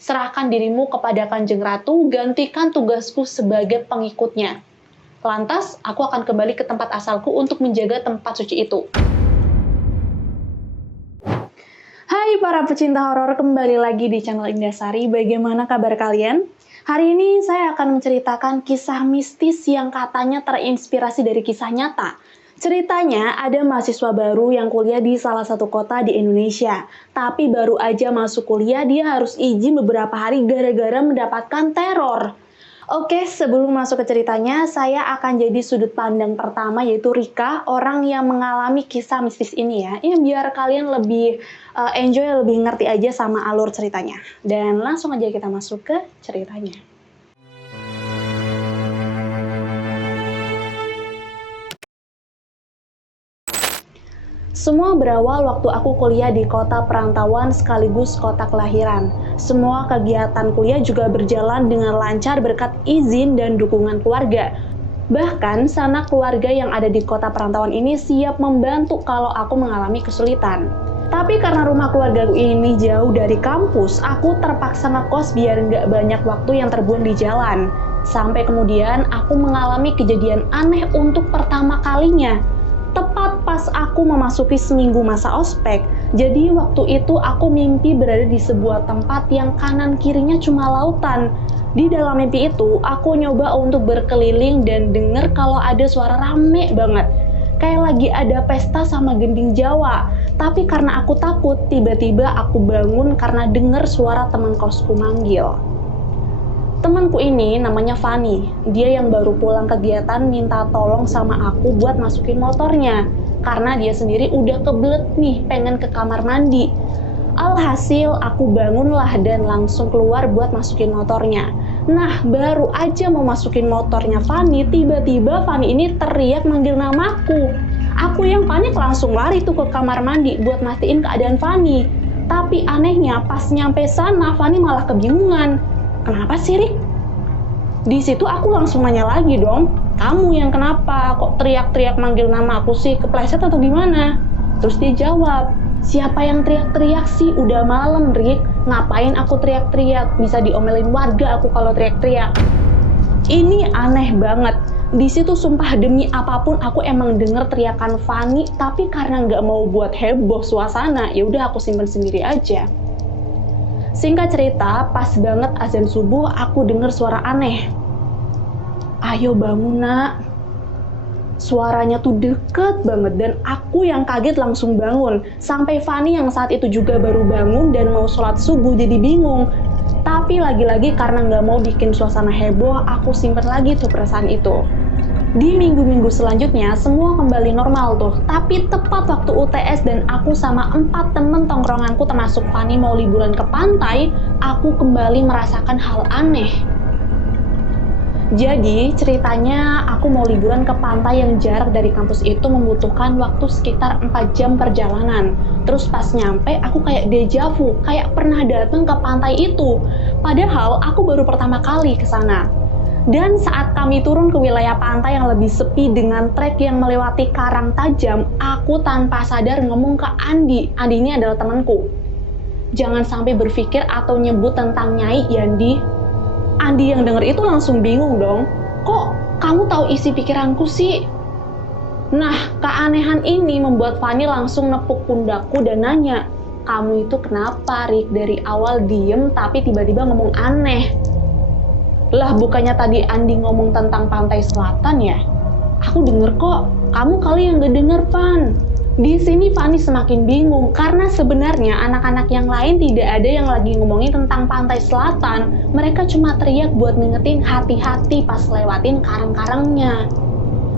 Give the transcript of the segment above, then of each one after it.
serahkan dirimu kepada Kanjeng Ratu, gantikan tugasku sebagai pengikutnya. Lantas, aku akan kembali ke tempat asalku untuk menjaga tempat suci itu. Hai para pecinta horor, kembali lagi di channel Indasari. Bagaimana kabar kalian? Hari ini saya akan menceritakan kisah mistis yang katanya terinspirasi dari kisah nyata. Ceritanya ada mahasiswa baru yang kuliah di salah satu kota di Indonesia. Tapi baru aja masuk kuliah dia harus izin beberapa hari gara-gara mendapatkan teror. Oke, sebelum masuk ke ceritanya, saya akan jadi sudut pandang pertama yaitu Rika, orang yang mengalami kisah mistis ini ya. Ya biar kalian lebih enjoy, lebih ngerti aja sama alur ceritanya. Dan langsung aja kita masuk ke ceritanya. Semua berawal waktu aku kuliah di kota perantauan sekaligus kota kelahiran. Semua kegiatan kuliah juga berjalan dengan lancar berkat izin dan dukungan keluarga. Bahkan sanak keluarga yang ada di kota perantauan ini siap membantu kalau aku mengalami kesulitan. Tapi karena rumah keluargaku ini jauh dari kampus, aku terpaksa ngekos biar nggak banyak waktu yang terbuang di jalan. Sampai kemudian aku mengalami kejadian aneh untuk pertama kalinya. Tepat pas aku memasuki seminggu masa ospek, jadi waktu itu aku mimpi berada di sebuah tempat yang kanan kirinya cuma lautan. Di dalam mimpi itu, aku nyoba untuk berkeliling dan denger kalau ada suara rame banget. Kayak lagi ada pesta sama gending Jawa. Tapi karena aku takut, tiba-tiba aku bangun karena denger suara teman kosku manggil. Temanku ini namanya Fani, dia yang baru pulang kegiatan minta tolong sama aku buat masukin motornya. Karena dia sendiri udah kebelet nih pengen ke kamar mandi. Alhasil aku bangunlah dan langsung keluar buat masukin motornya. Nah baru aja mau masukin motornya Fani, tiba-tiba Fani ini teriak manggil namaku. Aku yang panik langsung lari tuh ke kamar mandi buat mastiin keadaan Fani. Tapi anehnya pas nyampe sana Fani malah kebingungan. Kenapa sih, Rik? Di situ aku langsung nanya lagi dong, kamu yang kenapa? Kok teriak-teriak manggil nama aku sih? Kepleset atau gimana? Terus dia jawab, siapa yang teriak-teriak sih? Udah malam, Rik. Ngapain aku teriak-teriak? Bisa diomelin warga aku kalau teriak-teriak. Ini aneh banget. Di situ sumpah demi apapun aku emang denger teriakan Fani, tapi karena nggak mau buat heboh suasana, ya udah aku simpen sendiri aja. Singkat cerita, pas banget azan subuh aku dengar suara aneh. Ayo bangun nak. Suaranya tuh deket banget dan aku yang kaget langsung bangun. Sampai Fani yang saat itu juga baru bangun dan mau sholat subuh jadi bingung. Tapi lagi-lagi karena nggak mau bikin suasana heboh, aku simpen lagi tuh perasaan itu. Di minggu-minggu selanjutnya, semua kembali normal tuh. Tapi tepat waktu UTS dan aku sama 4 temen tongkronganku termasuk Fani mau liburan ke pantai, aku kembali merasakan hal aneh. Jadi, ceritanya aku mau liburan ke pantai yang jarak dari kampus itu membutuhkan waktu sekitar 4 jam perjalanan. Terus pas nyampe, aku kayak deja vu, kayak pernah datang ke pantai itu. Padahal aku baru pertama kali ke sana. Dan saat kami turun ke wilayah pantai yang lebih sepi dengan trek yang melewati karang tajam, aku tanpa sadar ngomong ke Andi. Andi ini adalah temanku. Jangan sampai berpikir atau nyebut tentang Nyai, Yandi. Andi yang denger itu langsung bingung dong. Kok kamu tahu isi pikiranku sih? Nah, keanehan ini membuat Fani langsung nepuk pundakku dan nanya, kamu itu kenapa, Rik? Dari awal diem tapi tiba-tiba ngomong aneh. Lah bukannya tadi Andi ngomong tentang pantai selatan ya? Aku denger kok, kamu kali yang gak denger, Van. Di sini Fani semakin bingung karena sebenarnya anak-anak yang lain tidak ada yang lagi ngomongin tentang pantai selatan. Mereka cuma teriak buat ngingetin hati-hati pas lewatin karang-karangnya.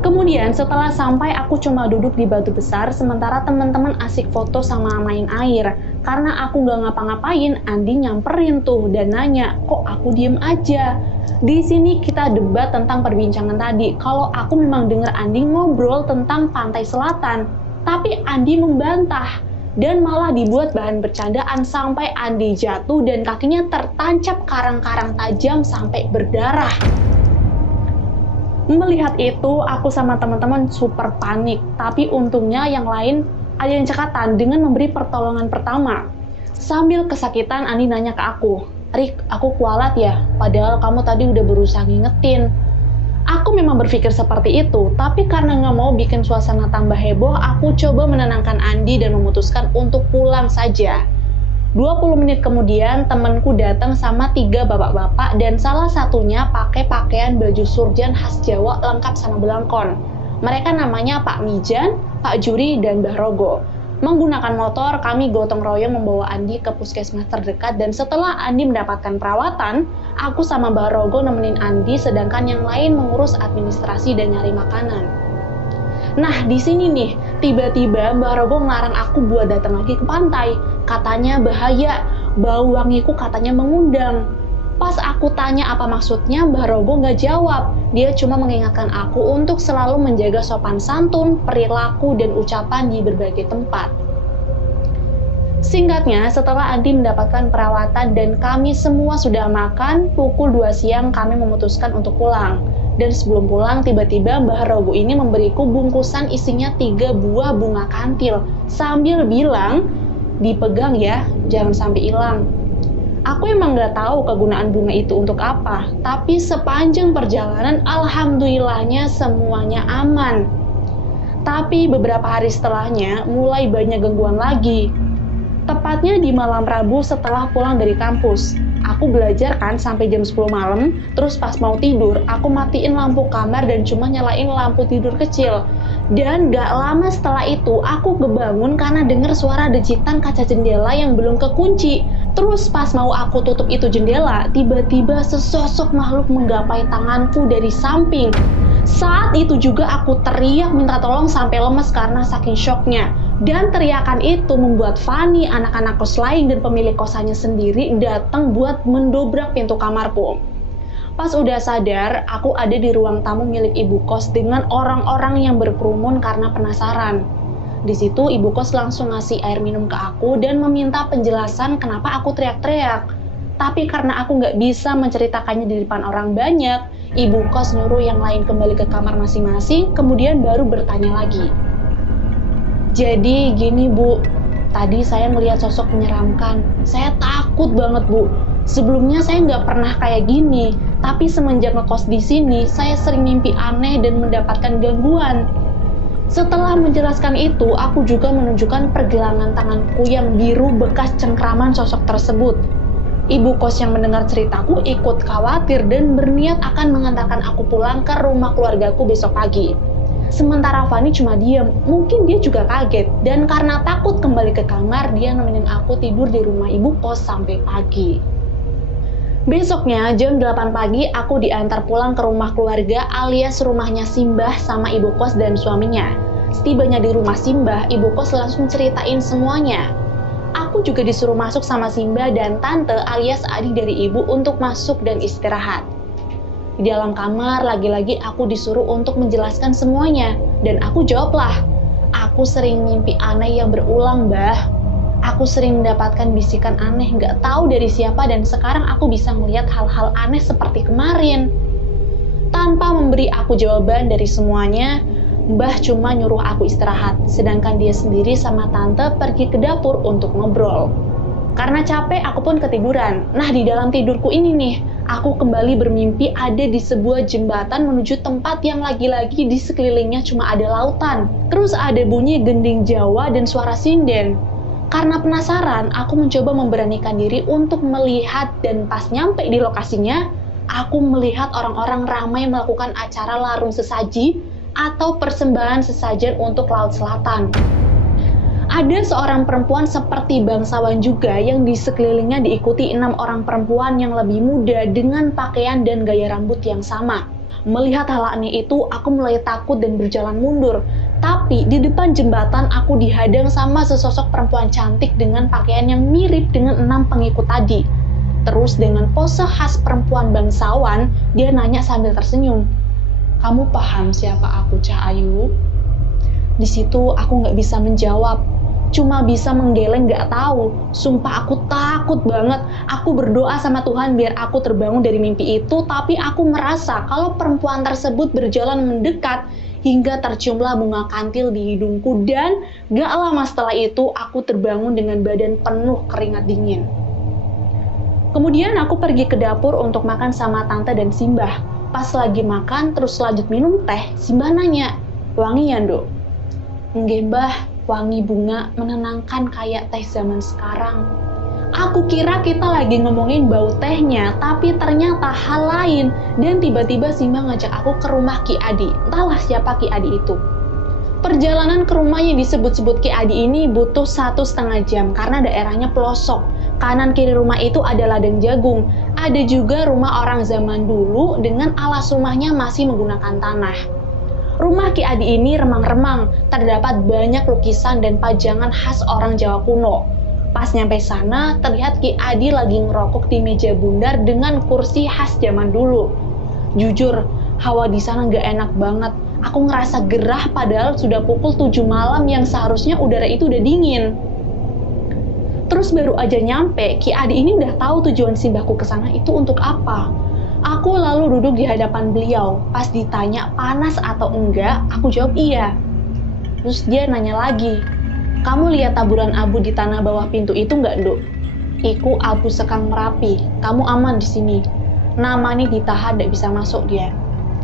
Kemudian setelah sampai aku cuma duduk di batu besar sementara teman-teman asik foto sama main air. Karena aku gak ngapa-ngapain, Andi nyamperin tuh dan nanya, kok aku diem aja? Di sini kita debat tentang perbincangan tadi. Kalau aku memang dengar Andi ngobrol tentang pantai selatan, tapi Andi membantah dan malah dibuat bahan bercandaan sampai Andi jatuh dan kakinya tertancap karang-karang tajam sampai berdarah. Melihat itu, aku sama teman-teman super panik. Tapi untungnya yang lain ada yang cekatan dengan memberi pertolongan pertama. Sambil kesakitan, Andi nanya ke aku, Rik, aku kualat ya, padahal kamu tadi udah berusaha ngingetin. Aku memang berpikir seperti itu, tapi karena nggak mau bikin suasana tambah heboh, aku coba menenangkan Andi dan memutuskan untuk pulang saja. 20 menit kemudian, temanku datang sama 3 bapak-bapak dan salah satunya pakai pakaian baju surjan khas Jawa lengkap sama belangkon. Mereka namanya Pak Mijan, Pak Juri, dan Mbah Rogo. Menggunakan motor, kami gotong royong membawa Andi ke puskesmas terdekat dan setelah Andi mendapatkan perawatan, aku sama Mbah Rogo nemenin Andi sedangkan yang lain mengurus administrasi dan nyari makanan. Nah, di sini nih, tiba-tiba Mbah Rogo ngelarang aku buat datang lagi ke pantai. Katanya bahaya, bau wangiku katanya mengundang. Pas aku tanya apa maksudnya, Mbah Rogo nggak jawab. Dia cuma mengingatkan aku untuk selalu menjaga sopan santun, perilaku, dan ucapan di berbagai tempat. Singkatnya, setelah Andi mendapatkan perawatan dan kami semua sudah makan, pukul 2 siang kami memutuskan untuk pulang. Dan sebelum pulang, tiba-tiba Mbah Rogo ini memberiku bungkusan isinya 3 buah bunga kantil, sambil bilang, dipegang ya, jangan sampai hilang. Aku emang nggak tahu kegunaan bunga itu untuk apa, tapi sepanjang perjalanan alhamdulillahnya semuanya aman. Tapi beberapa hari setelahnya mulai banyak gangguan lagi. Tepatnya di malam Rabu setelah pulang dari kampus. Aku belajar kan sampai jam 10 malam, terus pas mau tidur, aku matiin lampu kamar dan cuma nyalain lampu tidur kecil. Dan gak lama setelah itu, aku kebangun karena dengar suara dejitan kaca jendela yang belum kekunci. Terus pas mau aku tutup itu jendela, tiba-tiba sesosok makhluk menggapai tanganku dari samping. Saat itu juga aku teriak minta tolong sampai lemes karena saking syoknya. Dan teriakan itu membuat Fani, anak-anak kos lain dan pemilik kosannya sendiri datang buat mendobrak pintu kamarku. Pas udah sadar, aku ada di ruang tamu milik ibu kos dengan orang-orang yang berkerumun karena penasaran. Di situ ibu kos langsung ngasih air minum ke aku dan meminta penjelasan kenapa aku teriak-teriak. Tapi karena aku nggak bisa menceritakannya di depan orang banyak, ibu kos nyuruh yang lain kembali ke kamar masing-masing, kemudian baru bertanya lagi. Jadi gini Bu, tadi saya melihat sosok menyeramkan. Saya takut banget Bu. Sebelumnya saya nggak pernah kayak gini, tapi semenjak ngekos di sini, saya sering mimpi aneh dan mendapatkan gangguan. Setelah menjelaskan itu, aku juga menunjukkan pergelangan tanganku yang biru bekas cengkraman sosok tersebut. Ibu kos yang mendengar ceritaku ikut khawatir dan berniat akan mengantarkan aku pulang ke rumah keluargaku besok pagi. Sementara Fani cuma diam, mungkin dia juga kaget, dan karena takut kembali ke kamar, dia nemenin aku tidur di rumah ibu kos sampai pagi. Besoknya jam 8 pagi aku diantar pulang ke rumah keluarga alias rumahnya Simbah sama ibu kos dan suaminya. Setibanya di rumah Simbah, ibu kos langsung ceritain semuanya. Aku juga disuruh masuk sama Simbah dan tante alias adik dari ibu untuk masuk dan istirahat. Di dalam kamar, lagi-lagi aku disuruh untuk menjelaskan semuanya. Dan aku jawablah, aku sering mimpi aneh yang berulang, Mbah. Aku sering mendapatkan bisikan aneh, nggak tahu dari siapa, dan sekarang aku bisa melihat hal-hal aneh seperti kemarin. Tanpa memberi aku jawaban dari semuanya, Mbah cuma nyuruh aku istirahat, sedangkan dia sendiri sama tante pergi ke dapur untuk ngobrol. Karena capek, aku pun ketiduran. Nah, di dalam tidurku ini nih, aku kembali bermimpi ada di sebuah jembatan menuju tempat yang lagi-lagi di sekelilingnya cuma ada lautan. Terus ada bunyi gending Jawa dan suara sinden. Karena penasaran, aku mencoba memberanikan diri untuk melihat dan pas nyampe di lokasinya, aku melihat orang-orang ramai melakukan acara larung sesaji atau persembahan sesajen untuk Laut Selatan. Ada seorang perempuan seperti bangsawan juga yang di sekelilingnya diikuti 6 orang perempuan yang lebih muda dengan pakaian dan gaya rambut yang sama. Melihat hal aneh itu, aku mulai takut dan berjalan mundur. Tapi di depan jembatan aku dihadang sama sesosok perempuan cantik dengan pakaian yang mirip dengan 6 pengikut tadi. Terus dengan pose khas perempuan bangsawan, dia nanya sambil tersenyum, "Kamu paham siapa aku, Cah Ayu?" Di situ aku nggak bisa menjawab. Cuma bisa menggeleng gak tahu. Sumpah aku takut banget. Aku berdoa sama Tuhan biar aku terbangun dari mimpi itu, tapi aku merasa kalau perempuan tersebut berjalan mendekat hingga terciumlah bunga kantil di hidungku dan gak lama setelah itu aku terbangun dengan badan penuh keringat dingin. Kemudian aku pergi ke dapur untuk makan sama tante dan Simbah. Pas lagi makan terus lanjut minum teh, Simbah nanya, "Wangi ya, Nduk?" "Nggih, Mbah, wangi bunga menenangkan kayak teh zaman sekarang." Aku kira kita lagi ngomongin bau tehnya, tapi ternyata hal lain. Dan tiba-tiba Simbah ngajak aku ke rumah Ki Adi. Entahlah siapa Ki Adi itu. Perjalanan ke rumah yang disebut-sebut Ki Adi ini butuh 1,5 jam karena daerahnya pelosok. Kanan kiri rumah itu ada ladang jagung. Ada juga rumah orang zaman dulu dengan alas rumahnya masih menggunakan tanah. Rumah Ki Adi ini remang-remang, terdapat banyak lukisan dan pajangan khas orang Jawa kuno. Pas nyampe sana, terlihat Ki Adi lagi ngerokok di meja bundar dengan kursi khas zaman dulu. Jujur, hawa di sana nggak enak banget. Aku ngerasa gerah padahal sudah pukul 7 malam yang seharusnya udara itu udah dingin. Terus baru aja nyampe, Ki Adi ini udah tahu tujuan Simbahku ke sana itu untuk apa. Aku lalu duduk di hadapan beliau. Pas ditanya panas atau enggak, aku jawab iya. Terus dia nanya lagi, "Kamu lihat taburan abu di tanah bawah pintu itu enggak, Nduk?" "Iku abu sekang Merapi. Kamu aman di sini. Namanya ditahan, nggak bisa masuk dia."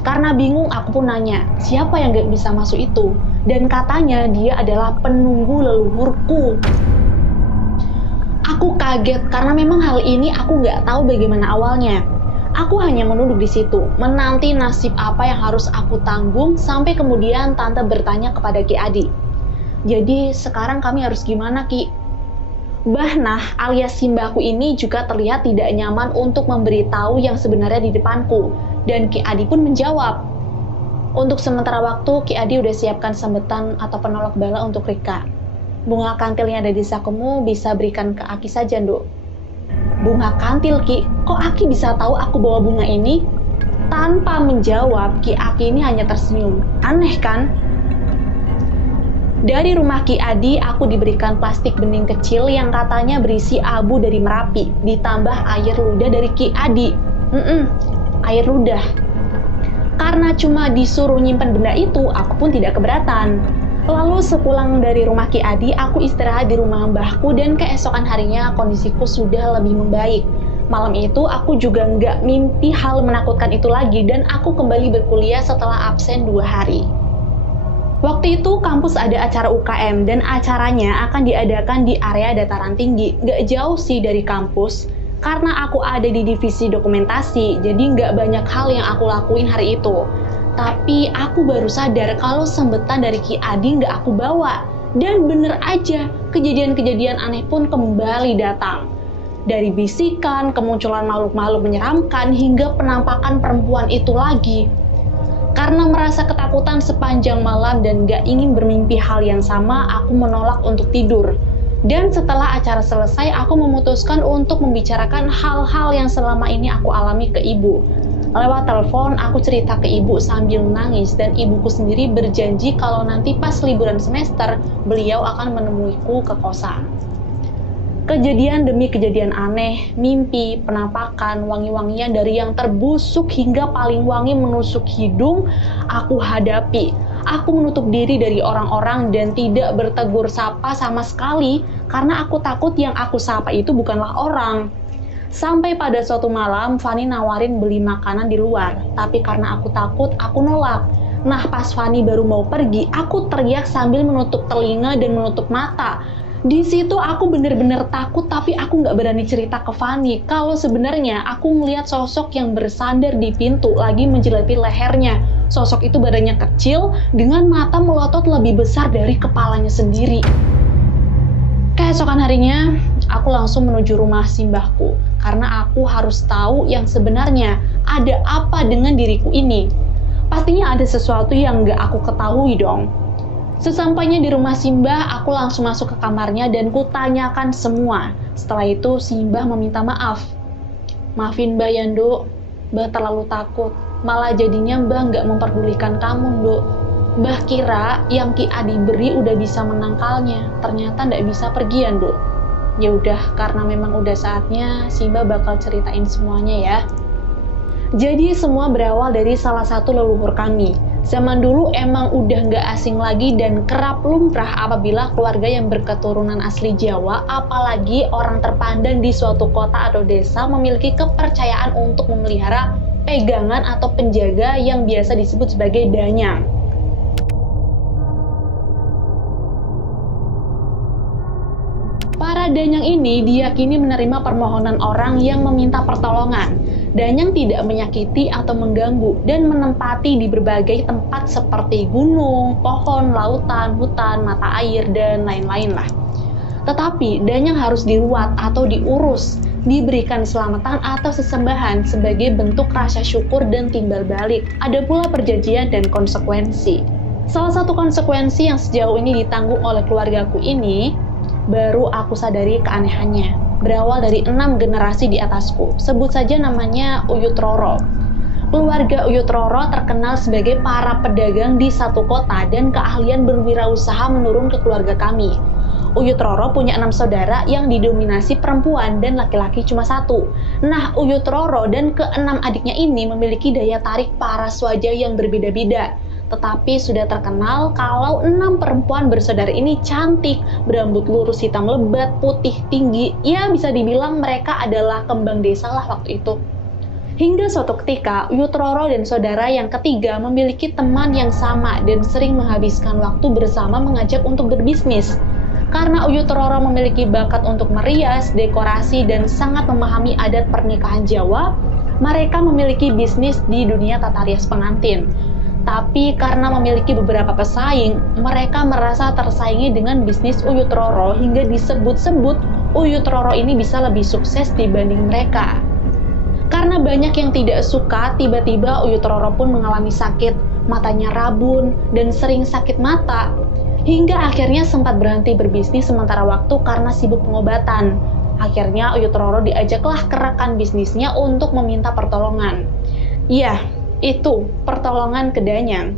Karena bingung, aku pun nanya, siapa yang nggak bisa masuk itu? Dan katanya dia adalah penunggu leluhurku. Aku kaget karena memang hal ini aku nggak tahu bagaimana awalnya. Aku hanya menunduk di situ, menanti nasib apa yang harus aku tanggung sampai kemudian tante bertanya kepada Ki Adi. "Jadi sekarang kami harus gimana, Ki?" Mbah Nah alias Simbahku ini juga terlihat tidak nyaman untuk memberitahu yang sebenarnya di depanku. Dan Ki Adi pun menjawab, "Untuk sementara waktu Ki Adi udah siapkan sambutan atau penolak bala untuk Rika. Bunga kantil yang ada di sakumu bisa berikan ke Aki saja, Nduk." "Bunga kantil, Ki? Kok Aki bisa tahu aku bawa bunga ini?" Tanpa menjawab, Ki Aki ini hanya tersenyum. Aneh kan? Dari rumah Ki Adi, aku diberikan plastik bening kecil yang katanya berisi abu dari Merapi, ditambah air ludah dari Ki Adi. Air ludah. Karena cuma disuruh nyimpen benda itu, aku pun tidak keberatan. Lalu sepulang dari rumah Ki Adi, aku istirahat di rumah mbahku dan keesokan harinya kondisiku sudah lebih membaik. Malam itu aku juga nggak mimpi hal menakutkan itu lagi dan aku kembali berkuliah setelah absen 2 hari. Waktu itu kampus ada acara UKM dan acaranya akan diadakan di area dataran tinggi, nggak jauh sih dari kampus. Karena aku ada di divisi dokumentasi, jadi nggak banyak hal yang aku lakuin hari itu. Tapi aku baru sadar kalau sambutan dari Ki Adi nggak aku bawa. Dan bener aja, kejadian-kejadian aneh pun kembali datang. Dari bisikan, kemunculan makhluk-makhluk menyeramkan, hingga penampakan perempuan itu lagi. Karena merasa ketakutan sepanjang malam dan gak ingin bermimpi hal yang sama, aku menolak untuk tidur. Dan setelah acara selesai, aku memutuskan untuk membicarakan hal-hal yang selama ini aku alami ke ibu. Lewat telepon, aku cerita ke ibu sambil nangis dan ibuku sendiri berjanji kalau nanti pas liburan semester, beliau akan menemuiku ke kosan. Kejadian demi kejadian aneh, mimpi, penampakan, wangi-wangian dari yang terbusuk hingga paling wangi menusuk hidung, aku hadapi. Aku menutup diri dari orang-orang dan tidak bertegur sapa sama sekali karena aku takut yang aku sapa itu bukanlah orang. Sampai pada suatu malam, Fani nawarin beli makanan di luar, tapi karena aku takut, aku nolak. Nah, pas Fani baru mau pergi, aku teriak sambil menutup telinga dan menutup mata. Di situ aku bener-bener takut, tapi aku nggak berani cerita ke Fani kalau sebenarnya aku melihat sosok yang bersandar di pintu lagi menjilati lehernya. Sosok itu badannya kecil dengan mata melotot lebih besar dari kepalanya sendiri. Keesokan harinya, aku langsung menuju rumah simbahku karena aku harus tahu yang sebenarnya ada apa dengan diriku ini. Pastinya ada sesuatu yang nggak aku ketahui dong. Sesampainya di rumah Simbah, aku langsung masuk ke kamarnya dan kutanyakan semua. Setelah itu, Simbah meminta maaf. "Maafin Mbak ya, Nduk. Mbak terlalu takut. Malah jadinya Mbak nggak memperdulikan kamu, Nduk. Mbah kira yang Ki Adi beri udah bisa menangkalnya. Ternyata nggak bisa pergi ya, Nduk." Ya udah, karena memang udah saatnya, Simbah bakal ceritain semuanya ya. Jadi semua berawal dari salah satu leluhur kami. Zaman dulu emang udah nggak asing lagi dan kerap lumrah apabila keluarga yang berketurunan asli Jawa, apalagi orang terpandang di suatu kota atau desa, memiliki kepercayaan untuk memelihara pegangan atau penjaga yang biasa disebut sebagai danyang. Para danyang ini diyakini menerima permohonan orang yang meminta pertolongan. Danyang tidak menyakiti atau mengganggu dan menempati di berbagai tempat seperti gunung, pohon, lautan, hutan, mata air, dan lain-lain lah. Tetapi danyang harus diruat atau diurus, diberikan keselamatan atau sesembahan sebagai bentuk rasa syukur dan timbal balik. Ada pula perjanjian dan konsekuensi. Salah satu konsekuensi yang sejauh ini ditanggung oleh keluargaku ini, baru aku sadari keanehannya. Berawal dari 6 generasi di atasku. Sebut saja namanya Uyut Roro. Keluarga Uyut Roro terkenal sebagai para pedagang di satu kota dan keahlian berwirausaha menurun ke keluarga kami. Uyut Roro punya 6 saudara yang didominasi perempuan dan laki-laki cuma 1. Nah, Uyut Roro dan ke-6 adiknya ini memiliki daya tarik para swaja yang berbeda-beda. Tetapi sudah terkenal kalau 6 perempuan bersaudara ini cantik, berambut lurus hitam lebat, putih tinggi. Ya bisa dibilang mereka adalah kembang desa lah waktu itu. Hingga suatu ketika, Uyut Roro dan saudara yang ketiga memiliki teman yang sama dan sering menghabiskan waktu bersama mengajak untuk berbisnis. Karena Uyut Roro memiliki bakat untuk merias, dekorasi, dan sangat memahami adat pernikahan Jawa, mereka memiliki bisnis di dunia tata rias pengantin. Tapi karena memiliki beberapa pesaing, mereka merasa tersaingi dengan bisnis Uyut Roro hingga disebut-sebut Uyut Roro ini bisa lebih sukses dibanding mereka. Karena banyak yang tidak suka, tiba-tiba Uyut Roro pun mengalami sakit, matanya rabun, dan sering sakit mata. Hingga akhirnya sempat berhenti berbisnis sementara waktu karena sibuk pengobatan. Akhirnya Uyut Roro diajaklah ke rekan bisnisnya untuk meminta pertolongan. Iya, itu pertolongan ke danyang.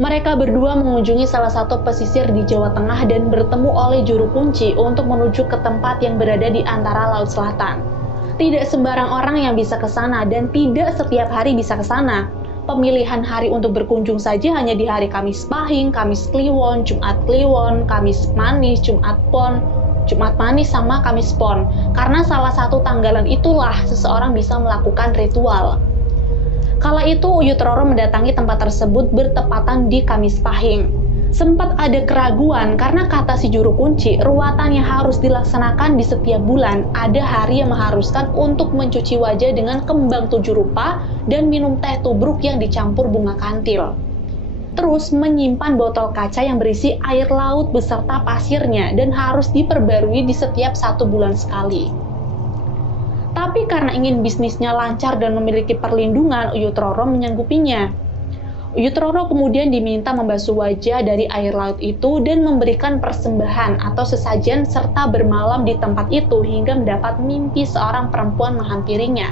Mereka berdua mengunjungi salah satu pesisir di Jawa Tengah dan bertemu oleh juru kunci untuk menuju ke tempat yang berada di antara Laut Selatan. Tidak sembarang orang yang bisa ke sana dan tidak setiap hari bisa ke sana. Pemilihan hari untuk berkunjung saja hanya di hari Kamis Pahing, Kamis Kliwon, Jumat Kliwon, Kamis Manis, Jumat Pon, Jumat Manis, sama Kamis Pon. Karena salah satu tanggalan itulah seseorang bisa melakukan ritual. Kala itu Uyut Roro mendatangi tempat tersebut bertepatan di Kamis Pahing. Sempat ada keraguan karena kata si juru kunci, ruatan yang harus dilaksanakan di setiap bulan, ada hari yang mengharuskan untuk mencuci wajah dengan kembang 7 rupa dan minum teh tubruk yang dicampur bunga kantil. Terus menyimpan botol kaca yang berisi air laut beserta pasirnya dan harus diperbarui di setiap 1 bulan sekali. Tapi karena ingin bisnisnya lancar dan memiliki perlindungan, Uyut Roro menyanggupinya. Uyut Roro kemudian diminta membasuh wajah dari air laut itu dan memberikan persembahan atau sesajen serta bermalam di tempat itu hingga mendapat mimpi seorang perempuan menghampirinya.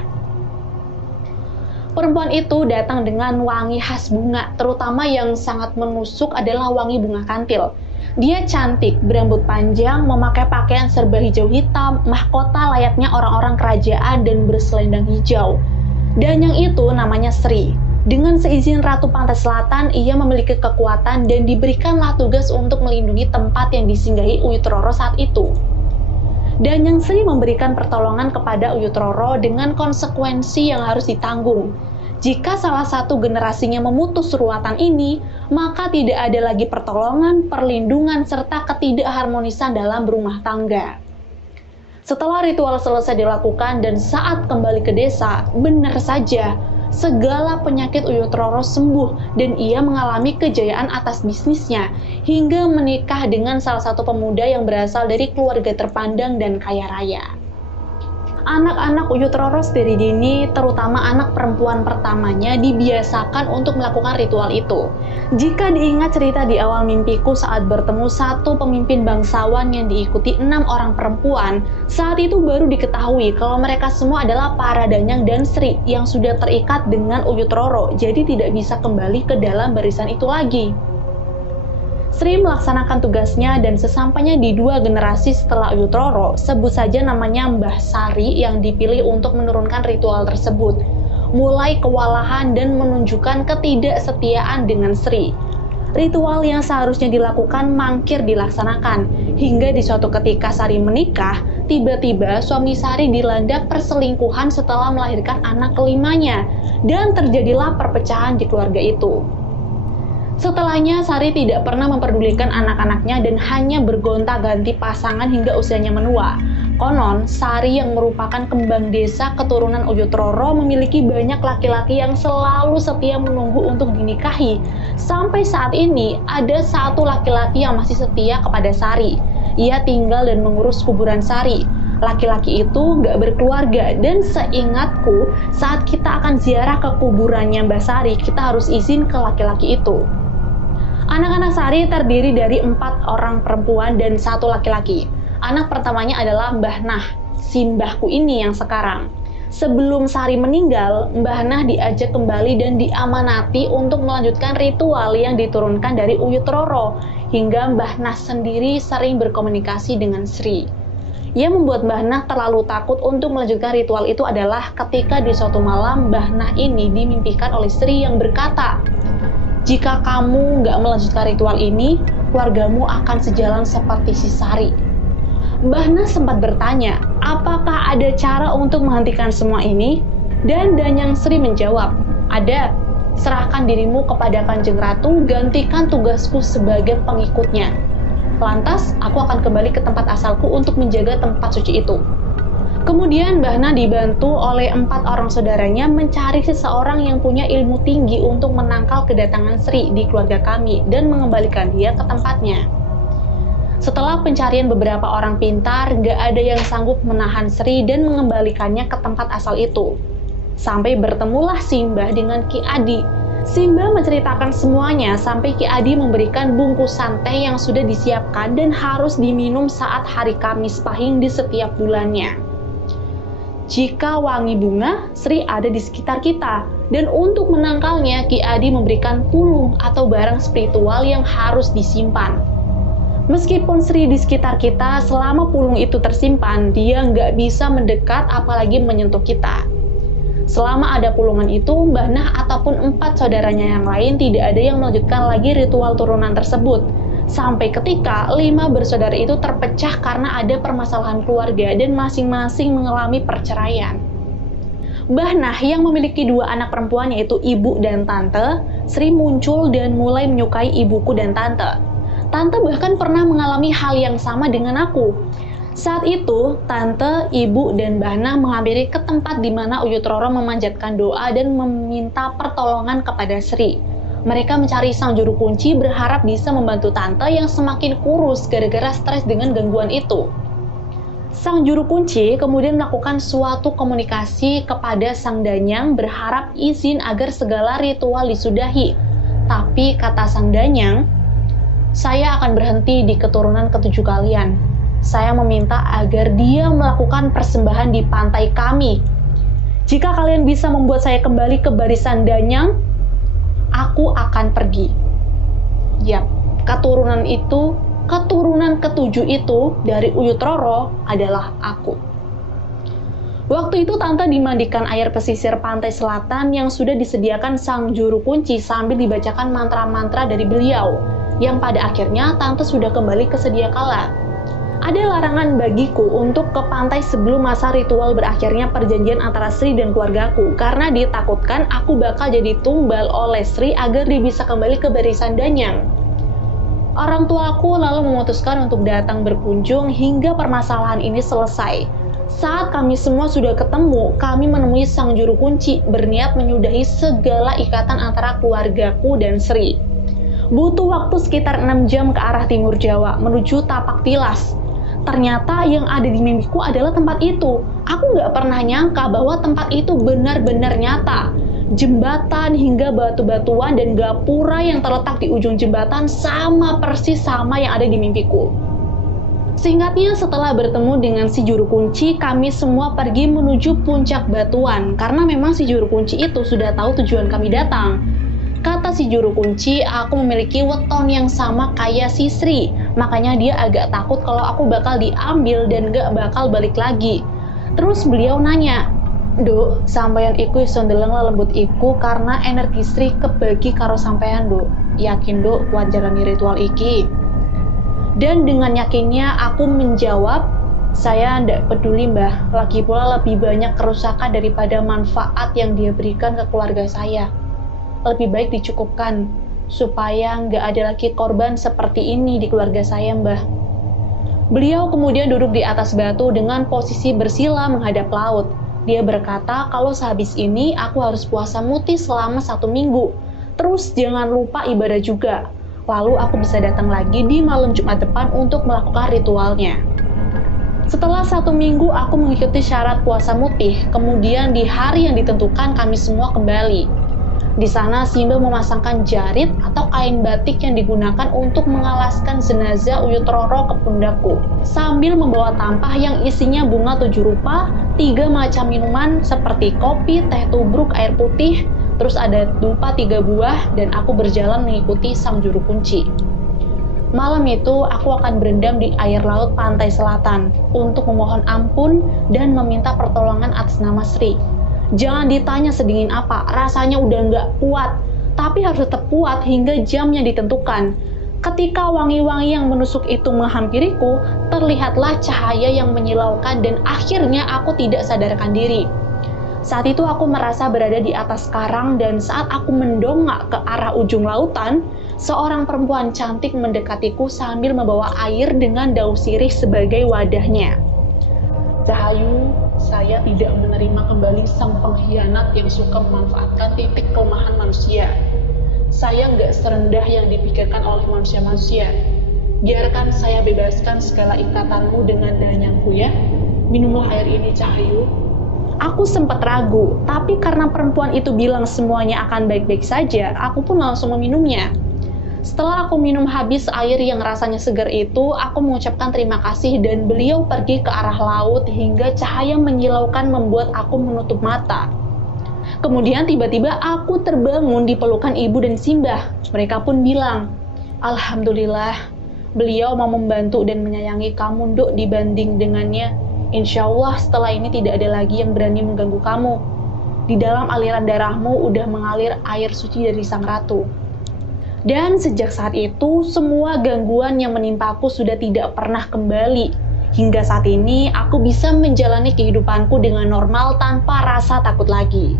Perempuan itu datang dengan wangi khas bunga, terutama yang sangat menusuk adalah wangi bunga kantil. Dia cantik, berambut panjang, memakai pakaian serba hijau hitam, mahkota layaknya orang-orang kerajaan dan berselendang hijau. Danyang itu namanya Sri. Dengan seizin Ratu Pantai Selatan, ia memiliki kekuatan dan diberikanlah tugas untuk melindungi tempat yang disinggahi Uyut Roro saat itu. Danyang Sri memberikan pertolongan kepada Uyut Roro dengan konsekuensi yang harus ditanggung. Jika salah satu generasinya memutus ruatan ini, maka tidak ada lagi pertolongan, perlindungan, serta ketidakharmonisan dalam berumah tangga. Setelah ritual selesai dilakukan dan saat kembali ke desa, benar saja, segala penyakit Uyut Roro sembuh dan ia mengalami kejayaan atas bisnisnya, hingga menikah dengan salah satu pemuda yang berasal dari keluarga terpandang dan kaya raya. Anak-anak Uyut Roro dari dini, terutama anak perempuan pertamanya, dibiasakan untuk melakukan ritual itu. Jika diingat cerita di awal mimpiku saat bertemu satu pemimpin bangsawan yang diikuti 6 orang perempuan, saat itu baru diketahui kalau mereka semua adalah para danyang dan Sri yang sudah terikat dengan Uyut Roro, jadi tidak bisa kembali ke dalam barisan itu lagi. Sri melaksanakan tugasnya dan sesampainya di 2 generasi setelah Uyut Roro, sebut saja namanya Mbah Sari yang dipilih untuk menurunkan ritual tersebut. mulai kewalahan dan menunjukkan ketidaksetiaan dengan Sri. Ritual yang seharusnya dilakukan mangkir dilaksanakan, hingga di suatu ketika Sari menikah, tiba-tiba suami Sari dilanda perselingkuhan setelah melahirkan anak kelimanya, dan terjadilah perpecahan di keluarga itu. Setelahnya, Sari tidak pernah memperdulikan anak-anaknya dan hanya bergonta-ganti pasangan hingga usianya menua. Konon, Sari yang merupakan kembang desa keturunan Uyut Roro memiliki banyak laki-laki yang selalu setia menunggu untuk dinikahi. Sampai saat ini, ada satu laki-laki yang masih setia kepada Sari. Ia tinggal dan mengurus kuburan Sari. Laki-laki itu nggak berkeluarga, dan seingatku, saat kita akan ziarah ke kuburannya Mbah Sari, kita harus izin ke laki-laki itu. Anak-anak Sari terdiri dari 4 orang perempuan dan 1 laki-laki. Anak pertamanya adalah Mbah Nah, si mbahku ini yang sekarang. Sebelum Sari meninggal, Mbah Nah diajak kembali dan diamanati untuk melanjutkan ritual yang diturunkan dari Uyut Roro, hingga Mbah Nah sendiri sering berkomunikasi dengan Sri. Yang membuat Mbah Nah terlalu takut untuk melanjutkan ritual itu adalah ketika di suatu malam Mbah Nah ini dimimpikan oleh Sri yang berkata, "Jika kamu nggak melanjutkan ritual ini, keluargamu akan sejalan seperti si Sari." Mbah Nah sempat bertanya, apakah ada cara untuk menghentikan semua ini? Dan Danyang Sri menjawab, ada. Serahkan dirimu kepada Kanjeng Ratu, gantikan tugasku sebagai pengikutnya. Lantas, aku akan kembali ke tempat asalku untuk menjaga tempat suci itu. Kemudian Mbah Nah dibantu oleh 4 orang saudaranya mencari seseorang yang punya ilmu tinggi untuk menangkal kedatangan Sri di keluarga kami dan mengembalikan dia ke tempatnya. Setelah pencarian beberapa orang pintar, gak ada yang sanggup menahan Sri dan mengembalikannya ke tempat asal itu. Sampai bertemulah Simbah dengan Ki Adi. Simbah menceritakan semuanya sampai Ki Adi memberikan bungkusan teh yang sudah disiapkan dan harus diminum saat hari Kamis Pahing di setiap bulannya. Jika wangi bunga, Sri ada di sekitar kita. Dan untuk menangkalnya, Ki Adi memberikan pulung atau barang spiritual yang harus disimpan. Meskipun Sri di sekitar kita, selama pulung itu tersimpan, dia nggak bisa mendekat apalagi menyentuh kita. Selama ada pulungan itu, Mbah Nah ataupun 4 saudaranya yang lain tidak ada yang melanjutkan lagi ritual turunan tersebut. Sampai ketika 5 bersaudara itu terpecah karena ada permasalahan keluarga dan masing-masing mengalami perceraian. Mbah Nah yang memiliki 2 anak perempuan yaitu ibu dan tante, Sri muncul dan mulai menyukai ibuku dan tante. Tante bahkan pernah mengalami hal yang sama dengan aku. Saat itu, tante, ibu, dan Mbah Nah menghampiri ke tempat di mana Uyut Roro memanjatkan doa dan meminta pertolongan kepada Sri. Mereka mencari sang juru kunci berharap bisa membantu tante yang semakin kurus gara-gara stres dengan gangguan itu. Sang juru kunci kemudian melakukan suatu komunikasi kepada sang Danyang berharap izin agar segala ritual disudahi. Tapi kata sang Danyang, "Saya akan berhenti di keturunan ke-7 kalian. Saya meminta agar dia melakukan persembahan di pantai kami. Jika kalian bisa membuat saya kembali ke barisan Danyang, aku akan pergi." Yap, keturunan ke-7 itu dari Uyut Roro adalah aku. Waktu itu tante dimandikan air pesisir pantai selatan yang sudah disediakan sang juru kunci sambil dibacakan mantra-mantra dari beliau, yang pada akhirnya tante sudah kembali ke sedia kala. Ada larangan bagiku untuk ke pantai sebelum masa ritual berakhirnya perjanjian antara Sri dan keluargaku, karena ditakutkan aku bakal jadi tumbal oleh Sri agar dia bisa kembali ke barisan Danyang. Orang tuaku lalu memutuskan untuk datang berkunjung hingga permasalahan ini selesai. Saat kami semua sudah ketemu, kami menemui sang juru kunci berniat menyudahi segala ikatan antara keluargaku dan Sri. Butuh waktu sekitar 6 jam ke arah timur Jawa menuju Tapak Tilas. Ternyata yang ada di mimpiku adalah tempat itu. Aku nggak pernah nyangka bahwa tempat itu benar-benar nyata. Jembatan hingga batu-batuan dan gapura yang terletak di ujung jembatan sama persis sama yang ada di mimpiku. Singkatnya, setelah bertemu dengan si juru kunci, kami semua pergi menuju puncak batuan karena memang si juru kunci itu sudah tahu tujuan kami datang. Kata si juru kunci, aku memiliki weton yang sama kayak si Sri, makanya dia agak takut kalau aku bakal diambil dan gak bakal balik lagi. Terus beliau nanya, Duk, sampeyan iku iso ndeleng lelembut iku karena energi Sri kebagi karo sampeyan, Duk. Yakin, Duk, kuat jalani ritual iki. Dan dengan yakinnya aku menjawab, saya ndak peduli mbah, lagi pula lebih banyak kerusakan daripada manfaat yang dia berikan ke keluarga saya. Lebih baik dicukupkan, supaya nggak ada lagi korban seperti ini di keluarga saya, mbah. Beliau kemudian duduk di atas batu dengan posisi bersila menghadap laut. Dia berkata kalau sehabis ini aku harus puasa muti selama 1 minggu. Terus jangan lupa ibadah juga. Lalu aku bisa datang lagi di malam Jumat depan untuk melakukan ritualnya. Setelah 1 minggu aku mengikuti syarat puasa mutih, kemudian di hari yang ditentukan kami semua kembali. Di sana Simba memasangkan jarit atau kain batik yang digunakan untuk mengalaskan jenazah Uyut Roro ke pundakku, sambil membawa tampah yang isinya bunga 7 rupa, 3 macam minuman seperti kopi, teh tubruk, air putih, terus ada dupa 3 buah, dan aku berjalan mengikuti sang juru kunci. Malam itu aku akan berendam di air laut pantai selatan untuk memohon ampun dan meminta pertolongan atas nama Sri. Jangan ditanya sedingin apa, rasanya udah nggak kuat, tapi harus tetap kuat hingga jam yang ditentukan. Ketika wangi-wangi yang menusuk itu menghampiriku, terlihatlah cahaya yang menyilaukan dan akhirnya aku tidak sadarkan diri. Saat itu aku merasa berada di atas karang dan saat aku mendongak ke arah ujung lautan, seorang perempuan cantik mendekatiku sambil membawa air dengan daun sirih sebagai wadahnya. Cahayu, saya tidak menerima kembali sang pengkhianat yang suka memanfaatkan titik kelemahan manusia. Saya nggak serendah yang dipikirkan oleh manusia-manusia. Biarkan saya bebaskan segala ikatanmu dengan danyangku ya. Minumlah air ini, Cahayu. Aku sempat ragu, tapi karena perempuan itu bilang semuanya akan baik-baik saja, aku pun langsung meminumnya. Setelah aku minum habis air yang rasanya segar itu, aku mengucapkan terima kasih dan beliau pergi ke arah laut hingga cahaya menyilaukan membuat aku menutup mata. Kemudian tiba-tiba aku terbangun di pelukan ibu dan Simbah. Mereka pun bilang, Alhamdulillah, beliau mau membantu dan menyayangi kamu, Duk, dibanding dengannya. Insya Allah setelah ini tidak ada lagi yang berani mengganggu kamu. Di dalam aliran darahmu udah mengalir air suci dari sang ratu. Dan sejak saat itu, semua gangguan yang menimpaku sudah tidak pernah kembali. Hingga saat ini, aku bisa menjalani kehidupanku dengan normal tanpa rasa takut lagi.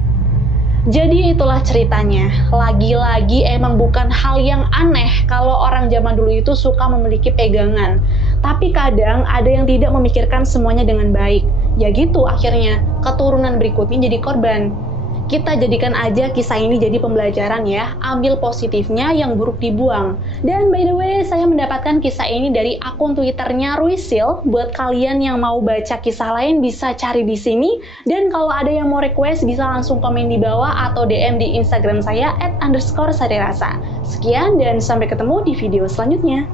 Jadi itulah ceritanya. Lagi-lagi emang bukan hal yang aneh kalau orang zaman dulu itu suka memiliki pegangan. Tapi kadang ada yang tidak memikirkan semuanya dengan baik. Ya gitu akhirnya, keturunan berikutnya jadi korban. Kita jadikan aja kisah ini jadi pembelajaran ya, ambil positifnya, yang buruk dibuang. Dan by the way, saya mendapatkan kisah ini dari akun Twitternya Ruisil. Buat kalian yang mau baca kisah lain bisa cari di sini. Dan kalau ada yang mau request bisa langsung komen di bawah atau DM di Instagram saya @_saderasa. Sekian dan sampai ketemu di video selanjutnya.